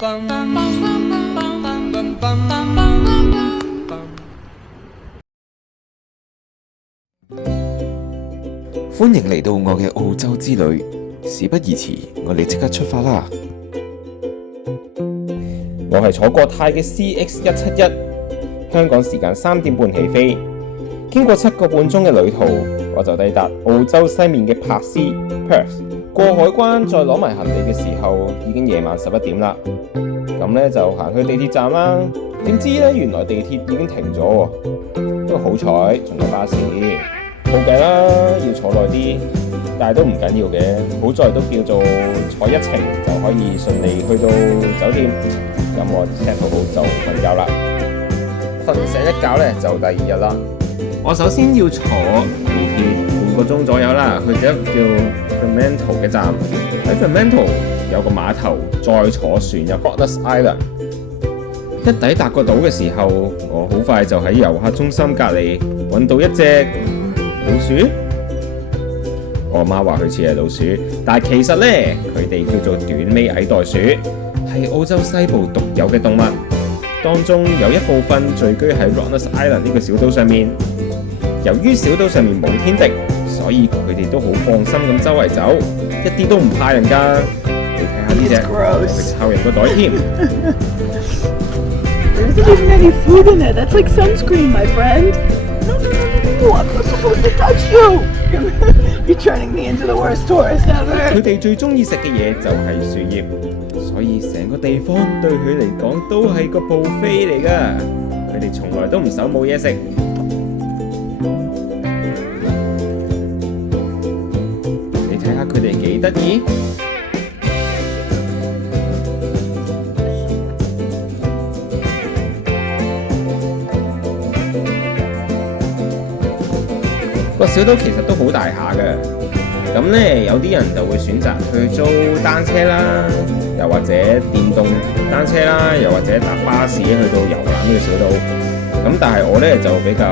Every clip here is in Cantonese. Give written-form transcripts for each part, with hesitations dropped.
歡迎嚟到我嘅澳洲之旅，事不宜遲，我哋即刻出發啦！我係坐國泰嘅 CX171，香港時間3點半起飛，經過7個半鐘嘅旅途，我就抵達澳洲西面嘅珀斯 Perth。過海關再攞埋行李嘅時候，已經夜晚11點啦。咁咧就行去地鐵站啦。點知咧，原來地鐵已經停咗喎。不過好彩仲有巴士，冇計啦，要坐耐啲，但係都唔緊要嘅。好在都叫做坐一程就可以順利去到酒店。咁我 set 好就瞓覺啦。瞓醒一覺咧就第2日啦。我首先要坐地鐵半個鐘左右啦，去咗一個叫 Fremantle 嘅站。喺 Fremantle 有個碼頭，再坐船入 Rottnest Island。一抵達個島嘅時候，我好快就喺遊客中心隔離揾到一隻老鼠。我媽話佢似係老鼠，但係其實呢，佢哋叫做短尾矮袋鼠，係澳洲西部獨有嘅動物。當中有一部分聚居喺 Rottnest Island 呢個小島上面。由於小島上面冇天敵，所以佢哋都好放心咁周圍走，一啲都唔怕人㗎。你睇下呢隻，食臭人個袋添。There isn't even any food in it. That's like sunscreen, my friend. No, I'm not supposed to touch you. You're turning me into the worst tourist ever. 佢哋最中意食嘅嘢就係樹葉，所以成個地方對佢嚟講都係個buffet嚟㗎。佢哋從來都唔愁冇嘢食。你睇下佢哋幾得意。個小島其實都好大下嘅，咁呢，有啲人就會選擇去租單車啦，又或者電動單車啦，又或者搭巴士去到遊覽呢個小島。咁但係我呢，就比較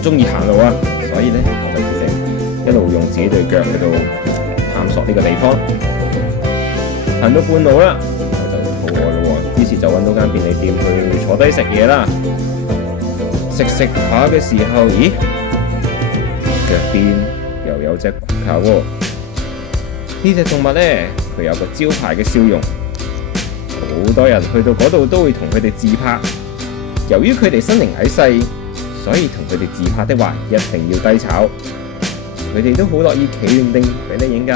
中意行路啊，所以呢，我就決定一路用自己對腳去到探索呢個地方。行到半路啦，我就肚餓啦喎，於是就揾到間便利店去坐低食嘢啦。食下嘅時候，咦？腳邊又有隻骨頭喎，呢隻動物呢，佢有個招牌嘅笑容，好多人去到嗰度都會同佢哋自拍。由於佢哋身形矮細，所以同佢哋自拍的話一定要低炒。佢哋都好樂意企定定俾你影㗎。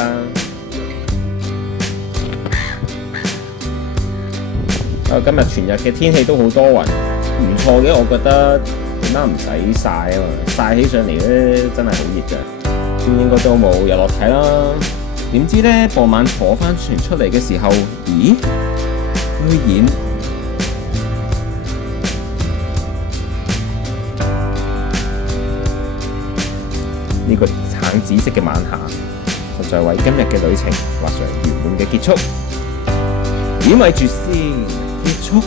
今日全日嘅天氣都好多雲，唔錯嘅，我覺得。點解唔使曬啊嘛？曬起上嚟咧，真係好熱㗎。咁應該都冇日落睇啦。點知咧，傍晚坐翻船出嚟嘅時候，咦？居然呢個橙紫色嘅晚霞，實在為今日嘅旅程畫上圓滿嘅結束。咦？咪住先，結束？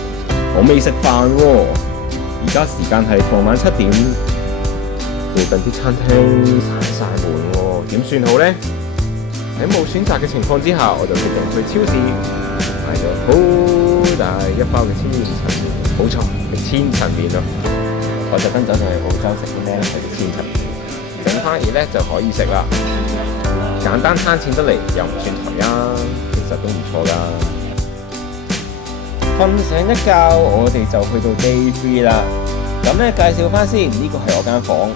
我未食飯喎。而家時間係傍晚7點，附近啲餐廳閂晒門喎，點算好呢？喺冇選擇嘅情況之下，我就決定去超市買咗好大一包嘅千層麵，冇錯，係千層麵咯。我特登走上去澳洲食啲咩係千層麵，整翻熱咧就可以食啦。簡單慳錢得嚟，又唔算貴啊，其實都唔錯㗎。瞓醒一覺，我哋就去到 Day 3啦。咁咧介紹翻先，呢個係我間房。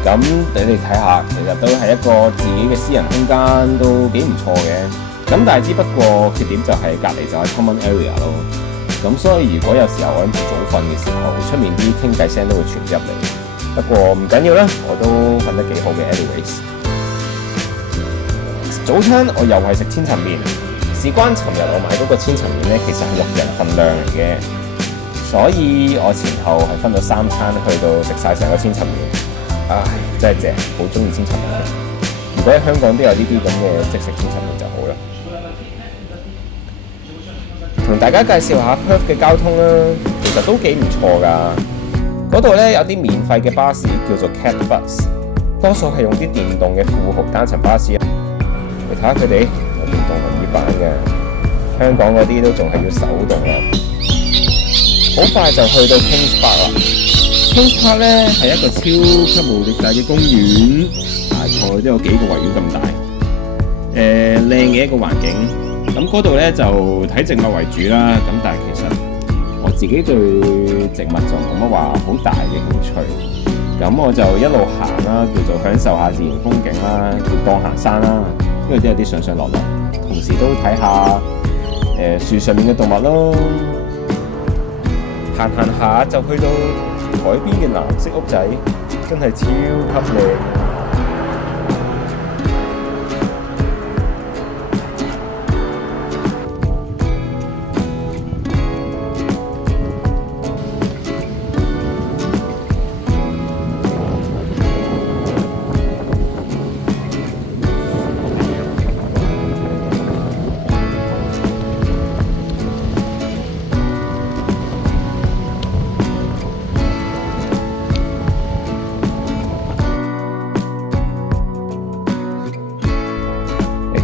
咁俾你睇下，其實都係一個自己嘅私人空間，都幾唔錯嘅。咁但係只不過缺點就係隔離就係 common area 咯。咁所以如果有時候我諗住早瞓嘅時候，出面啲傾偈聲都會傳入嚟。不過唔緊要啦，我都瞓得幾好嘅 anyways。早餐我又係食千層麵。事關尋日我買嗰個千層麵咧，其實係6人份量嚟嘅，所以我前後係分咗3餐去到食晒成個千層麵。唉，真係正，好中意千層麵。如果喺香港都有呢啲咁嘅即食千層麵就好啦。同大家介紹下 Perth 嘅交通啦，其實都幾唔錯㗎。嗰度咧有啲免費嘅巴士叫做 Cat Bus， 多數係用啲電動嘅富豪單層巴士。你睇下佢哋。電動輪椅版嘅，香港嗰啲都仲係要手動啦。好快就去到 Kings Park 啦。Kings Park 咧係一個超級無敵大嘅公園，大概都有幾個維園咁大。靚嘅一個環境。咁嗰度咧就睇植物為主啦。咁但係其實我自己對植物就冇乜話好大嘅興趣。咁我就一路行啦，叫做享受下自然風景啦，叫當行山啦，因為都有啲上上落落，同時都睇下樹上面嘅動物咯。行行下就去到海邊嘅藍色屋仔，真係超級靚。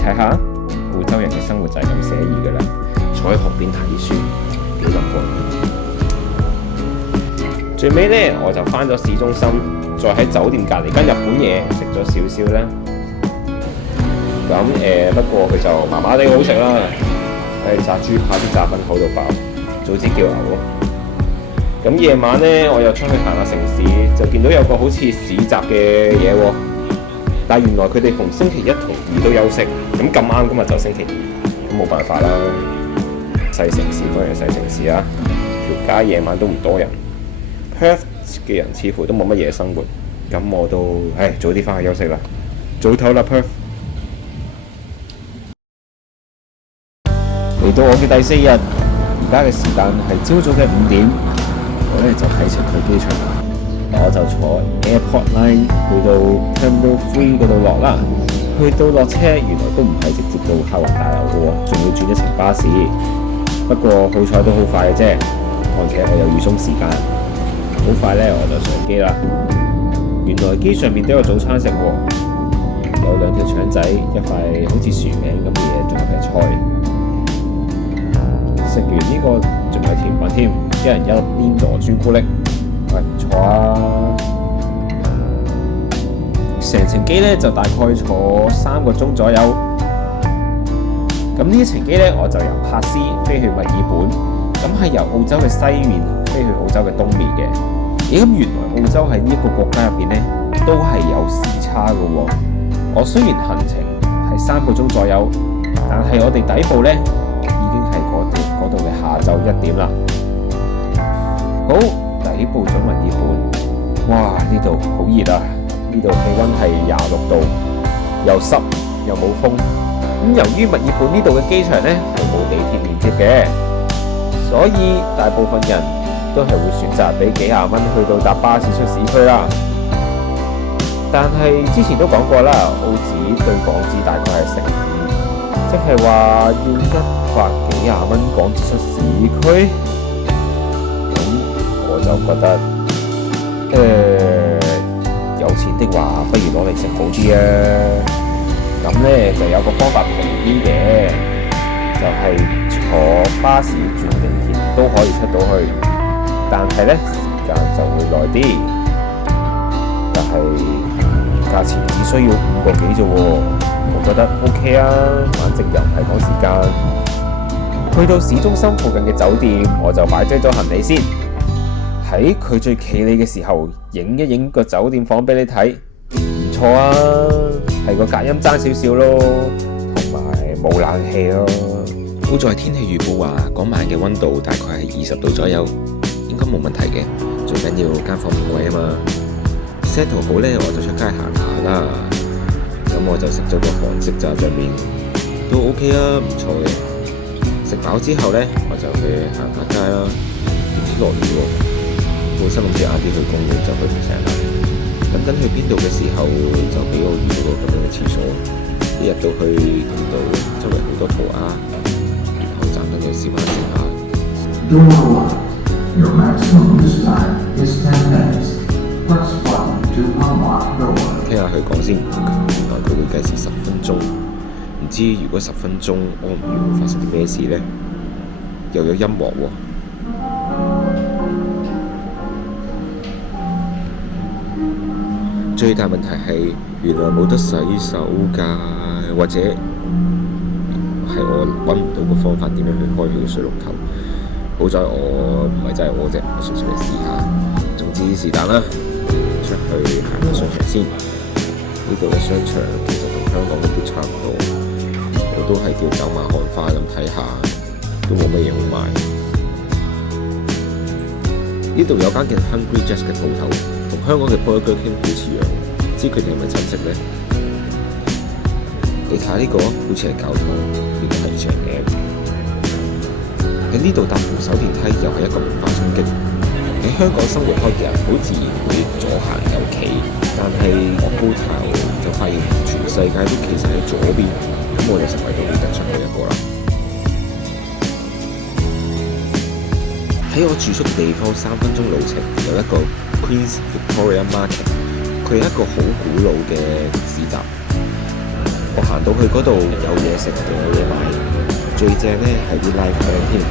睇下澳洲人嘅生活就係咁寫意㗎啦，坐喺旁邊睇書，幾咁過癮。最尾咧，我就返咗市中心，再喺酒店隔離間日本嘢食咗少少啦。咁不過佢就麻麻地好食啦，炸豬扒啲炸粉口到爆，早知叫牛咯。咁夜晚咧，我又出去行下城市，就見到有個好似市集嘅嘢喎。但原來佢哋逢星期一同二都休息，咁啱今日就星期二，咁冇辦法啦。細城市當然係細城市啊，條街夜晚都唔多人。Perth 嘅人似乎都冇乜嘢生活，咁我都早啲返去休息啦，早唞啦 Perth。嚟到我嘅第4日，而家嘅時間係朝早嘅5點，我咧就啟程去機場啦。我就坐 Airport Line 去到 Terminal 3嗰度落啦。去到落車，原來都唔係直接到客運大樓嘅喎，仲要轉一程巴士。不過好彩都好快嘅啫，況且我有預鬆時間。好快咧，我就上機啦。原來機上面都有早餐食喎，有2條腸仔，一塊好似薯餅咁嘅嘢，仲有片菜。食完呢個仲有甜品添，一人一黏咗朱古力。喂，唔錯啊！成程機咧就大概坐3個鐘左右。咁呢程機咧，我就由珀斯飛去墨爾本，咁係由澳洲嘅西面飛去澳洲嘅東面嘅。咁原來澳洲喺呢一個國家入邊咧，都係有時差嘅喎。我雖然行程係3個鐘左右，但係我哋抵步咧已經係嗰度嘅下晝1點啦。好。抵步咗墨爾本，哇！呢度好熱啊！呢度氣溫係26度，又濕又冇風。咁由於墨爾本呢度嘅機場呢係冇地鐵連接嘅，所以大部分人都係會選擇俾幾廿蚊去到搭巴士出市區啦。但係之前都講過啦，澳紙對港紙大概係乘5，即係話要100幾廿蚊港紙出市區。我就覺得有錢的話，不如攞嚟食好啲啊！咁咧就有個方法平啲嘅，就係坐巴士轉地鐵都可以出到去，但係咧時間就會耐啲。但係價錢只需要5個幾啫喎，我覺得 OK 啊，反正又唔係趕時間。去到市中心附近嘅酒店，我就擺低咗行李先。喺佢最企理嘅時候，影一影個酒店房俾你睇，唔錯啊，係個隔音爭少少咯，同埋冇冷氣咯。好在天氣預報話嗰晚嘅溫度大概係20度左右，應該冇問題嘅。最緊要間房唔貴啊嘛。settle 好咧，我就出街行下啦。咁我就食咗個韓式炸醬麵，都 OK 啊，唔錯嘅。食飽之後咧，我就去行下街啦。點知落雨喎。本身諗住晏啲去公園，就去唔成啦。等緊去邊度嘅時候，就俾我遇到個咁樣嘅廁所。一入到去見到周圍好多塗鴉，然後盞燈又閃下閃下。Your maximum use time is 10 minutes. Press 1 to unlock door. 聽下佢講先，原來佢會計時10分鐘。唔知如果10分鐘屙唔完會發生啲咩事呢？又有音樂喎。最大問題係原來冇得洗手㗎，或者係我揾唔到個方法點樣去開佢個水龍頭。好在我唔係真係屙啫，我純粹嚟試下。總之是但啦，出去行下商場先。呢度嘅商場其實同香港嗰啲差唔多，我都係叫走馬看花咁睇下，都冇乜嘢好買。呢度有間叫 Hungry Jack's 嘅鋪頭，同香港嘅 Burger King 好似樣，唔知佢哋係咪親戚呢？你睇下呢個，好似係教堂，原來係H&M。喺呢度搭扶手電梯又係一個文化衝擊。喺香港生活開嘅人好自然會左行右企，但係我高頭就發現全世界都其實喺左邊，咁我就成為到會得上嘅一個啦。喺我住宿嘅地方3分鐘路程有一個 Queen's Victoria Market， 佢係一個好古老嘅市集。我行到去嗰度有嘢食仲有嘢買，最正呢係啲 live band 添。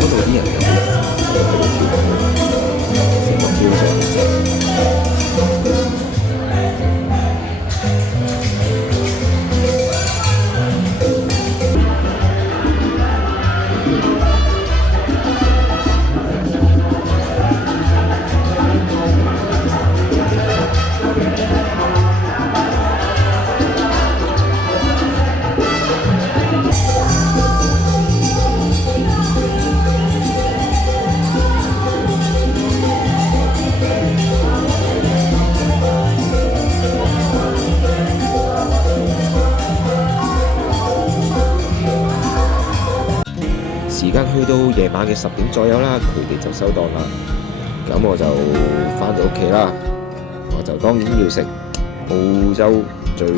嗰度啲人又好自然咁喺度跳舞，成個 feel 就好正。時間去到夜晚嘅10點左右啦，佢哋就收檔啦。咁我就返到屋企啦。我就當然要食澳洲最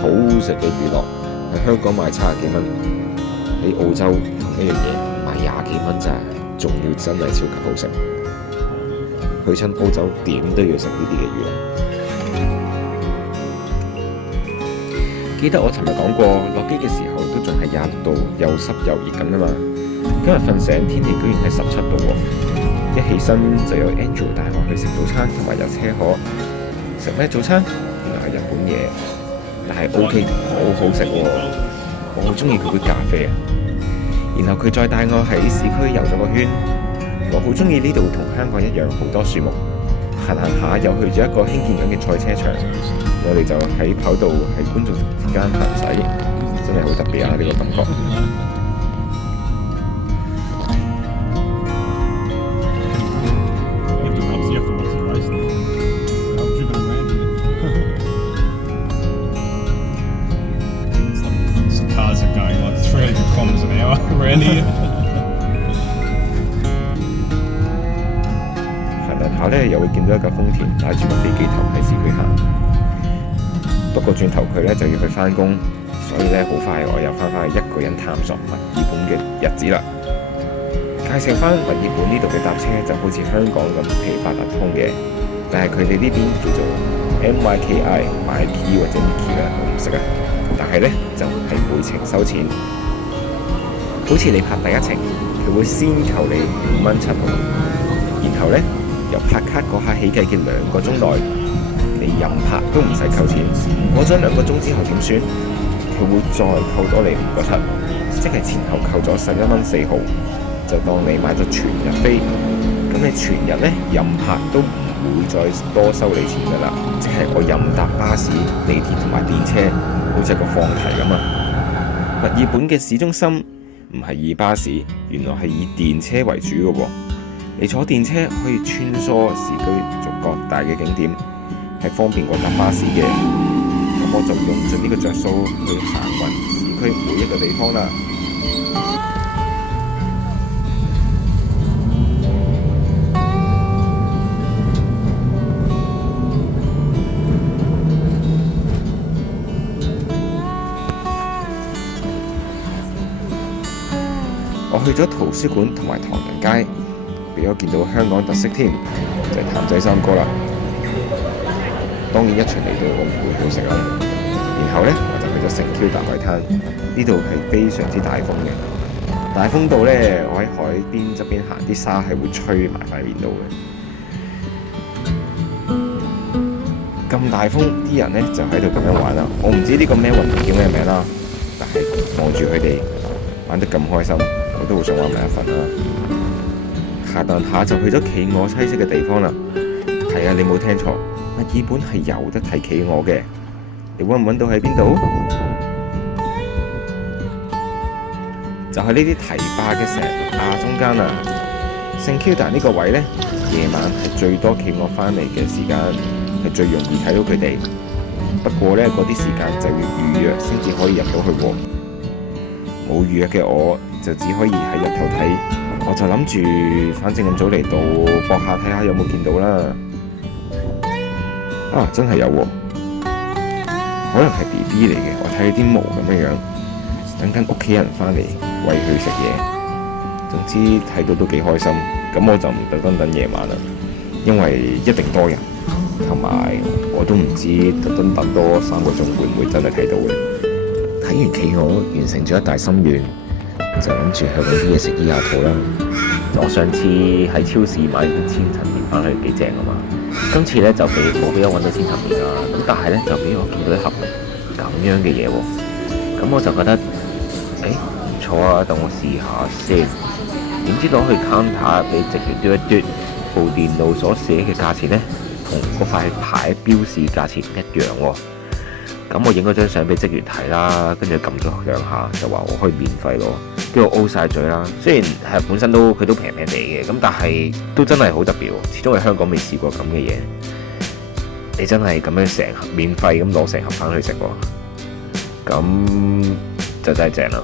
好食嘅娛樂，喺香港賣70幾蚊，喺澳洲同一樣嘢賣20幾蚊咋，仲要真係超級好食。去親澳洲點都要食呢啲嘅娛樂。記得我尋日講過，落機嘅時候都仲係26度，又濕又熱咁啊嘛。今日瞓醒天氣居然係17度喎，一起身就有 Angel 帶我去食早餐，同埋有車河。食咩早餐？原來係日本嘢，但係 OK， 好好食喎，我好中意佢杯咖啡啊。然後佢再帶我喺市區遊咗個圈，我好中意呢度同香港一樣好多樹木，行行下又去咗一個興建緊嘅賽車場，我哋就喺跑道喺觀眾席之間行駛，真係好特別啊！呢個感覺。行下咧，又會見到一架豐田帶住個飛機頭喺市區行。不過轉頭佢咧就要去返工，所以咧好快我又返去一個人探索墨爾本嘅日子啦。介紹返墨爾本呢度嘅搭車就好似香港咁譬如八達通嘅，但係佢哋呢邊叫做 MYKI、MyK 或者 Miki 啦，我唔識啊。但係咧就係每程收錢，好似你拍第一程，佢會先扣你5蚊7毫，然後咧由拍卡嗰下起計嘅2個鐘內，你任拍都唔使扣錢。過咗2個鐘之後點算？佢會再扣多你5個7，即係前後扣咗11蚊4毫，就當你買咗全日飛。咁你全日咧任拍都唔會再多收你錢㗎啦，即係我任搭巴士、地鐵同埋電車，好似個放題咁啊！墨爾本嘅市中心唔係以巴士，原來係以電車為主嘅喎。你坐電車可以穿梭市區做各大嘅景點，係方便過搭巴士嘅。咁我就用盡呢個着數去行勻市區每一個地方啦。我去咗圖書館同埋唐人街，俾我見到香港特色添，就係譚仔三哥啦。當然一場嚟到我唔會好食啦。然後呢，我就去咗個聖 Q 大海灘，呢度係非常之大風嘅，大風到呢，我喺海邊側邊行，啲沙係會吹埋塊面度嘅。咁大風，啲人呢就喺度咁樣玩啦。我唔知呢個咩運動叫咩名啦，但係望住佢哋玩得咁開心，我都好想玩埋一份啦。下彈下就去咗企鵝棲息嘅地方啦。係啊，你冇聽錯，墨爾本係有得睇企鵝嘅。你揾唔揾到喺邊度？就係呢啲堤壩嘅石壩中間啊。聖 Kilda 呢個位呢，夜晚係最多企鵝返嚟嘅時間，係最容易睇到佢哋。不過呢，嗰啲時間就要預約先至可以入到去喎。冇預約嘅我就只可以喺日頭睇。我就諗住，反正咁早嚟到，搏下睇下有冇見到啦。啊，真係有喎，可能係 BB 嚟嘅。我睇佢啲毛咁樣，等緊屋企人返嚟餵佢食嘢。總之睇到都幾開心。咁我就唔特登等夜晚啦，因為一定多人，同埋我都唔知特登等多3個鐘會唔會真係睇到嘅。睇完企鵝，完成咗一大心願。就諗住去揾啲嘢食醫下肚啦。我上次喺超市買啲千層麵翻去幾正啊嘛。今次咧就冇俾我揾到千層麵啦。咁但係咧就俾我見到一盒咁樣嘅嘢喎。咁我就覺得唔錯啊，等我試下先。點知攞去 counter 俾職員嘟一嘟，部電腦所寫嘅價錢咧，同嗰塊牌標示價錢一樣喎。咁我影咗張相俾職員睇啦，跟住撳咗2下就話我可以免費攞，跟住我 O 晒嘴啦。雖然係本身佢都平平地嘅，咁但係都真係好特別喎。始終喺香港未試過咁嘅嘢，你真係咁樣成盒免費咁攞成盒翻去食喎，咁就真係正啦。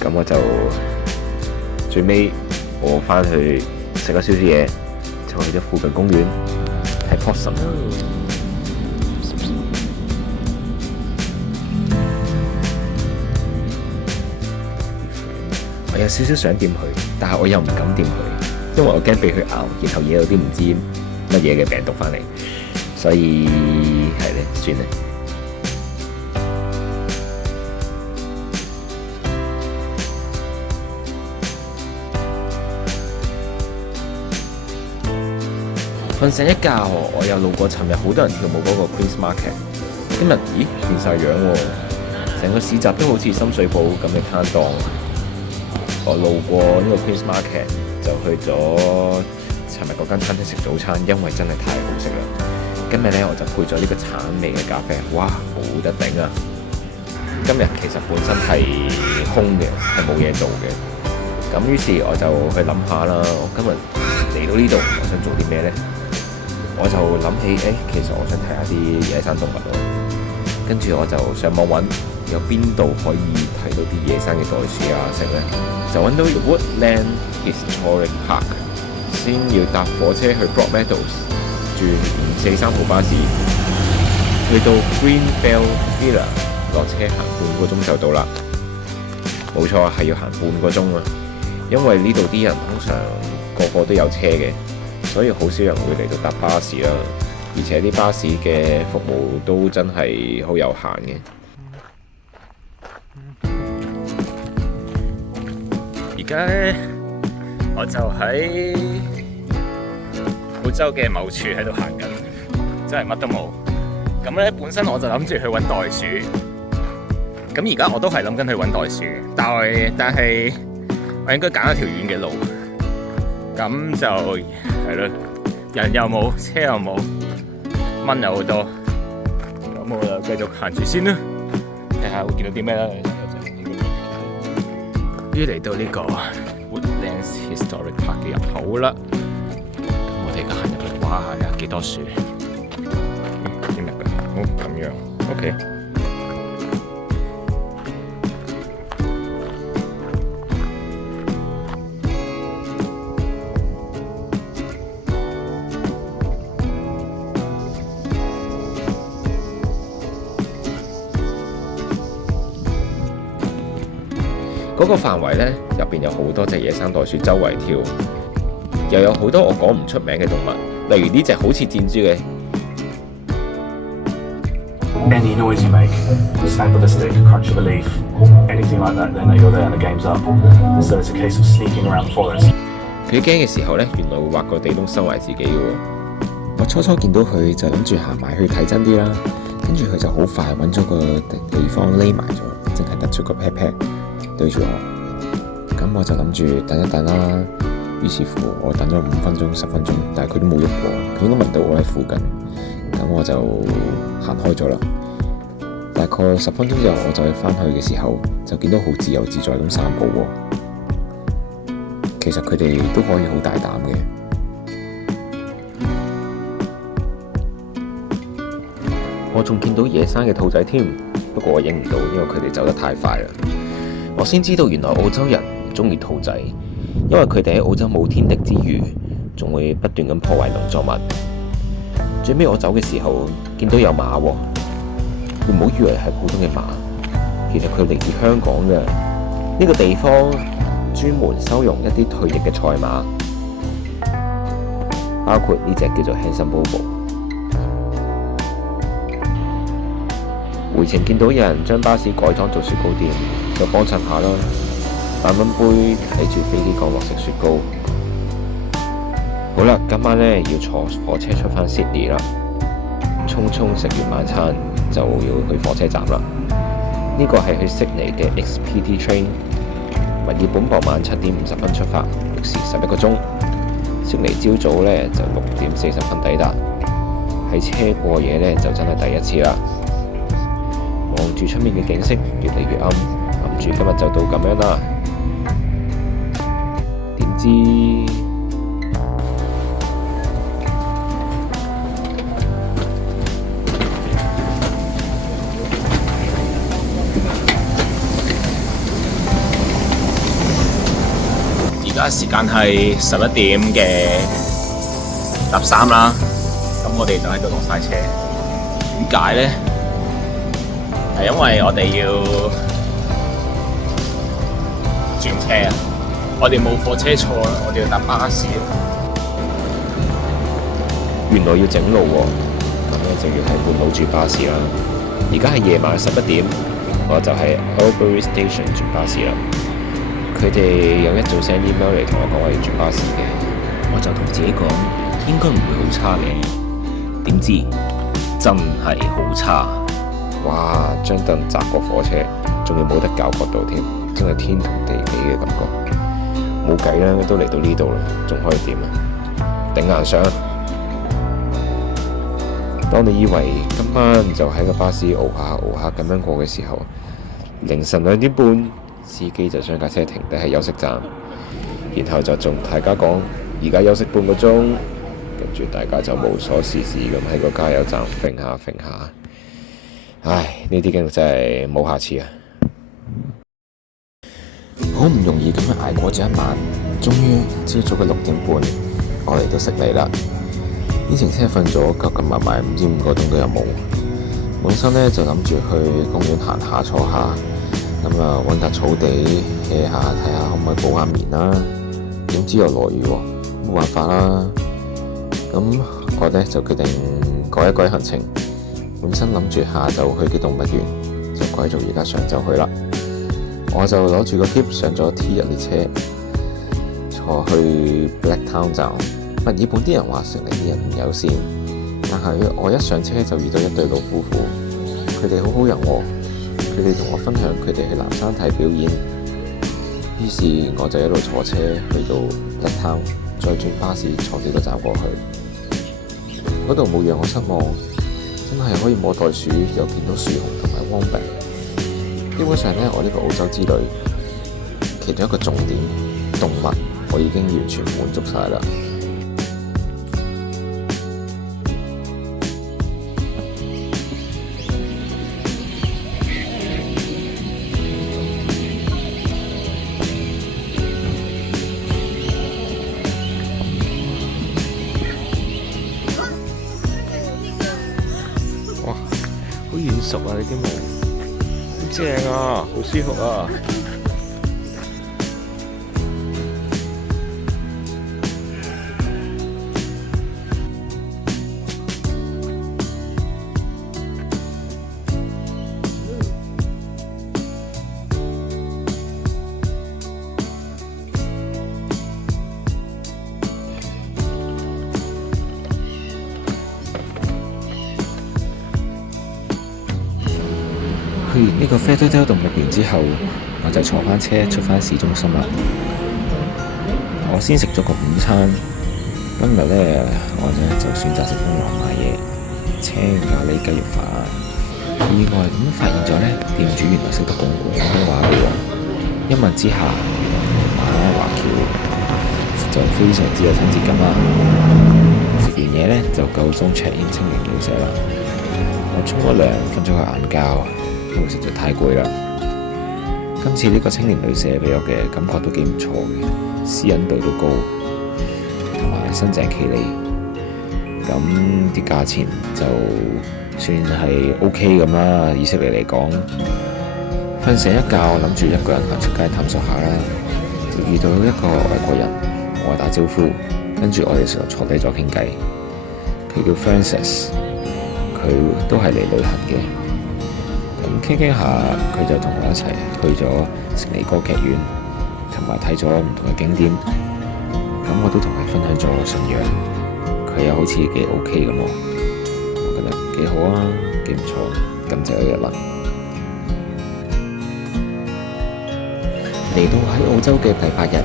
咁我就最尾我翻去食咗少少嘢，就去咗附近公園睇 possum 啦。我有少少想掂佢，但係我又唔敢掂佢，因為我驚俾佢咬，然後惹到啲唔知乜嘢嘅病毒返嚟，所以係咧，算啦。瞓醒一覺，我又路過尋日好多人跳舞嗰個 Queen's Market， 今日咦變晒樣喎，成個市集都好似深水埗咁嘅攤檔。我路過呢個 Queen's Market 就去咗尋日嗰間餐廳食早餐，因為真係太好食啦。今日呢，我就配咗呢個橙味嘅咖啡，哇，冇得頂啊！今日其實本身係空嘅，係冇嘢做嘅。咁於是我就去諗下啦，我今日嚟到呢度，我想做啲咩呢？我就諗起，其實我想睇下啲野生動物咯。跟住我就上網揾有邊度可以睇到啲野生嘅袋鼠啊，食呢？就揾到 Woodland Historic Park， 先要搭火車去 Broadmeadows， 轉543號巴士，去到 Greenfell Villa， 落車行半個鐘就到啦。冇錯，係要行半個鐘啊，因為呢度啲人通常個個都有車嘅，所以好少人會嚟到搭巴士啦。而且啲巴士嘅服務都真係好有限嘅。而家咧，我就喺澳洲嘅某處喺度行緊，真係乜都冇。咁咧，本身我就諗住去揾袋鼠，咁而家我都係諗緊去揾袋鼠，但係我應該揀一條遠嘅路，咁就係咯，人又冇，車又冇，蚊又好多，咁我就繼續行住先啦，睇下會見到啲咩啦。終於嚟到呢個 Woodlands Historic Park 嘅入口啦，咁我哋而家行入去，哇！有幾多樹？點入㗎？好，咁樣 ，OK。嗰個範圍呢，入邊有好多隻野生袋鼠周圍跳，又有好多我講唔出名嘅動物，例如呢隻好似箭豬嘅 any noise you make, stamp with a stick, crunch of a leaf, anything like that, they know you're there and the game's up. So it's a case of sneaking around the forest. 佢驚嘅時候呢，原來會畫個地窿收埋自己嘅喎。我初初見到佢就諗住行埋去睇真啲啦，跟住佢就好快揾咗個地方匿埋咗，淨係突出個 pat pat 對住我。咁我就諗住等一等啦。於是乎我等咗5分鐘、10分鐘，但係佢都冇喐過，佢應該聞到我喺附近。咁我就行開咗啦。大概10分鐘之後，我再返去嘅時候，就見到好自由自在咁散步喎。其實佢哋都可以好大膽嘅。我仲見到野生嘅兔仔添，不過我影唔到，因為佢哋走得太快啦。我先知道原來澳洲人唔中意兔仔，因為佢哋喺澳洲冇天敵之餘，仲會不斷咁破壞農作物。最尾我走嘅時候，見到有馬喎，你唔好以為係普通嘅馬，其實佢嚟自香港嘅。呢個地方專門收容一啲退役嘅賽馬，包括呢隻叫做 Handsome Bobo。回程見到有人將巴士改裝做雪糕店，就幫襯下啦。8蚊杯睇住飛機降落食雪糕。好啦，今晚呢要坐火車出返 Sydney 啦。匆匆食完晚餐就要去火車站啦。呢個係去悉尼嘅 XPT Train， 墨爾本傍晚7點50分出發，歷時11個鐘。悉尼朝早呢就6點40分抵達。喺車過夜呢就真係第一次啦。望住出面嘅景色越嚟越暗，諗住今日就到咁樣啦。點知而家時間係11點嘅13啦，咁我哋就喺度落晒車。點解呢？係因為我哋要轉車啊！我哋冇火車坐啦，我哋要搭巴士。原來要整路喎，咁咧就要喺半路轉巴士啦。而家係夜晚11點，我就喺 Albury Station 轉巴士啦。佢哋有一早 send email 嚟同我講話要轉巴士嘅，我就同自己講應該唔會好差嘅。點知真係好差！哇！張凳砸過火車，仲要冇得校角度添，真係天同地比嘅感覺。冇計啦，都嚟到呢度啦，仲可以點啊？頂硬上！當你以為今晚就喺個巴士熬下咁樣過嘅時候，凌晨2點半，司機就將架車停低喺休息站，然後就同大家講而家休息半個鐘，跟住大家就無所事事咁喺個加油站揈下揈下。唉，呢啲經歷真係冇下次啊！好唔容易咁樣捱過咗一晚，終於朝早嘅6點半，我嚟到悉尼啦。呢程車瞓咗夾埋唔知5個鐘都有冇。本身呢就諗住去公園行下坐下，咁啊揾笪草地 hea 下睇下可唔可以補下眠啦。點知又落雨喎，冇辦法啦。咁我呢就決定改一改行程。本身諗住下晝去嘅動物園，就改做而家上晝去啦。我就攞住個篋上咗 T1列車，坐去 Blacktown 站。墨爾本啲人話悉尼啲人唔友善，但係我一上車就遇到一對老夫婦，佢哋好好人喎。佢哋同我分享佢哋去南山睇表演，於是我就一路坐車去到 Blacktown， 再轉巴士坐幾個站過去。嗰度冇讓我失望。真係可以摸袋鼠，又見到樹熊同埋汪比。基本上呢，我呢個澳洲之旅其中一個重點動物，我已經完全滿足晒啦。好軟熟啊！你啲毛，好正啊，好舒服啊！呢個 Featherdale 動物園之後，我就坐返車出返市中心啦。我先食咗個午餐，今日呢，我就選擇食東南亞嘢，青咖喱雞肉飯。意外咁發現咗呢，店主原來識得講廣東話嘅喎。一問之下，原來係馬來華僑，實在非常之有親切感啦。食完嘢呢，就夠鐘 check in 青年旅社啦。我沖咗涼，瞓咗個晏覺，因為實在太攰啦。今次呢個青年旅社俾我嘅感覺都幾唔錯嘅，私隱度都高，同埋新淨企理。咁啲價錢就算係 OK 咁啦，以色列嚟講。瞓醒一覺，諗住一個人行出街探索下啦，就遇到一個外國人，同我打招呼，跟住我哋就坐低咗傾偈。佢叫 Francis， 佢都係嚟旅行嘅。咁傾下，佢就同我一齊去咗悉尼歌劇院，同埋睇咗唔同嘅景點。咁我都同佢分享咗信仰，佢又好似幾 OK 咁喎，我覺得幾好啊，幾唔錯，咁就一日啦。嚟到喺澳洲嘅第8日，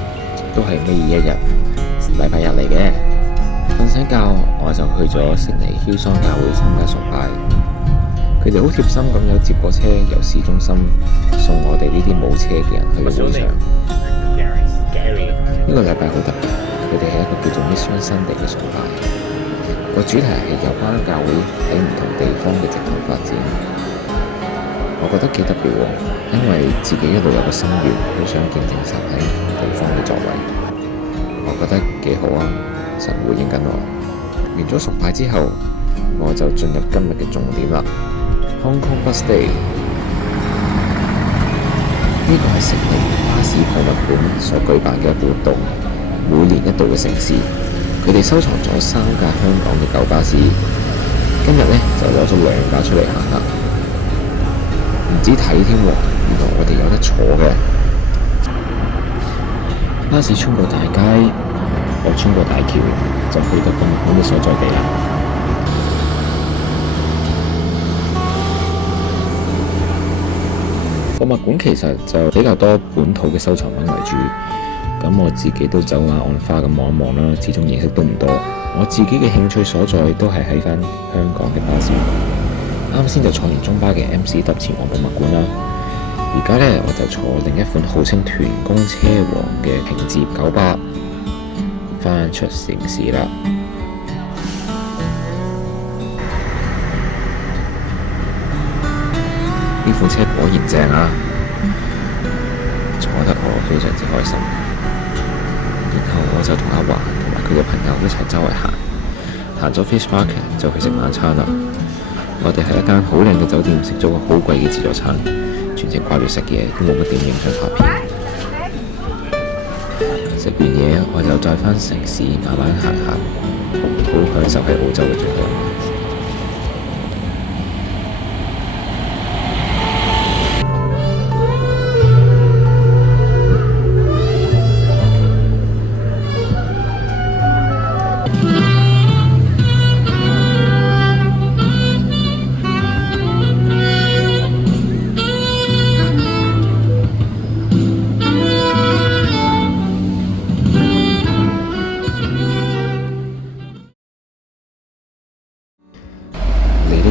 都係尾2日，禮拜日嚟嘅。瞓醒覺，我就去咗悉尼ฮิ桑教會參加崇拜。佢哋好貼心咁有接過車由市中心送我哋呢啲冇車嘅人去到會場。呢個禮拜好特別，佢哋係一個叫做 Mission Sunday 嘅崇拜。個主題係有關教會喺唔同地方嘅直行發展。我覺得幾特別喎，因為自己一路有個心願，好想見證神喺唔同地方嘅作為。我覺得幾好啊，神回應緊我。完咗崇拜之後，我就進入今日嘅重點啦。Hong Kong Bus Day 呢個係悉尼巴士博物館所舉辦嘅一個活動，每年一度嘅盛事。佢哋收藏咗3架香港嘅舊巴士，今日呢就攞咗2架出嚟行啦。唔止睇添喎，原來我哋有得坐嘅。巴士穿過大街，我穿過大橋，就去到博物館嘅所在地啦。博物館其實就比較多本土嘅收藏品為主，咁我自己都走眼看花咁望一望啦，始終認識都唔多。我自己嘅興趣所在都係喺返香港嘅巴士。啱先就坐完中巴嘅 MCW 前往博物館啦，而家呢，我就坐另一款號稱團公車王嘅平接九巴返出城市啦。呢款車果然正啊，坐得我非常之開心。然後我就同阿華同埋佢嘅朋友一齊周圍行咗 Fish Market 就去食晚餐啦。我哋喺一間好靚嘅酒店食咗個好貴嘅自助餐，全程掛住食嘢，都冇乜點影相拍片。食完嘢我就再返城市慢慢行，好享受喺澳洲嘅最後。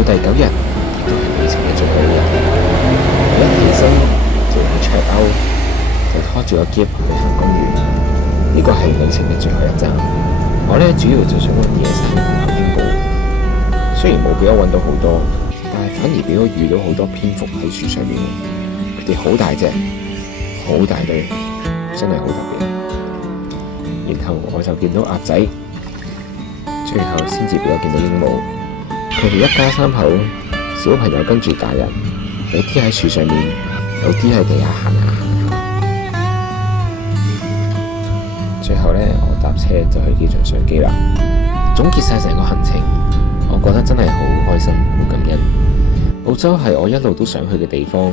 第9日亦都係旅程嘅最後一日，我一起身就去 check out，就拖住個篋去行公園。呢個係旅程嘅最後一站。我呢主要就想揾野生嘅紅胸寶，雖然冇俾我揾到好多，但係反而俾我遇到好多蝙蝠喺樹上面。佢哋好大隻，好大對，真係好特別。然後我就見到鴨仔，最後先至俾我見到鸚鵡。佢哋一家3口，小朋友跟住大人，有啲喺樹上面，有啲喺地下行下。最後呢，我搭車就去機場上機啦。總結晒成個行程，我覺得真係好開心，好感恩。澳洲係我一路都想去嘅地方，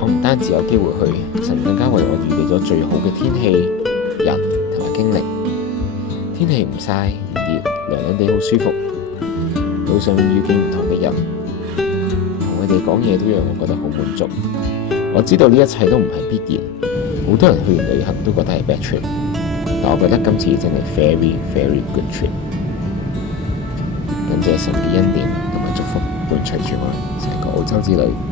我唔單止有機會去，神更加為我預備咗最好嘅天氣、人同埋經歷。天氣唔曬唔熱，涼涼地好舒服。路上遇見唔同嘅人，同佢哋哋講嘢都讓我覺得好滿足。我知道呢一切都唔係必然，好多人去完旅行都覺得係 bad trip， 但我覺得今次真係 very very good trip。感謝神嘅恩典同埋祝福，伴隨住我成個澳洲之旅。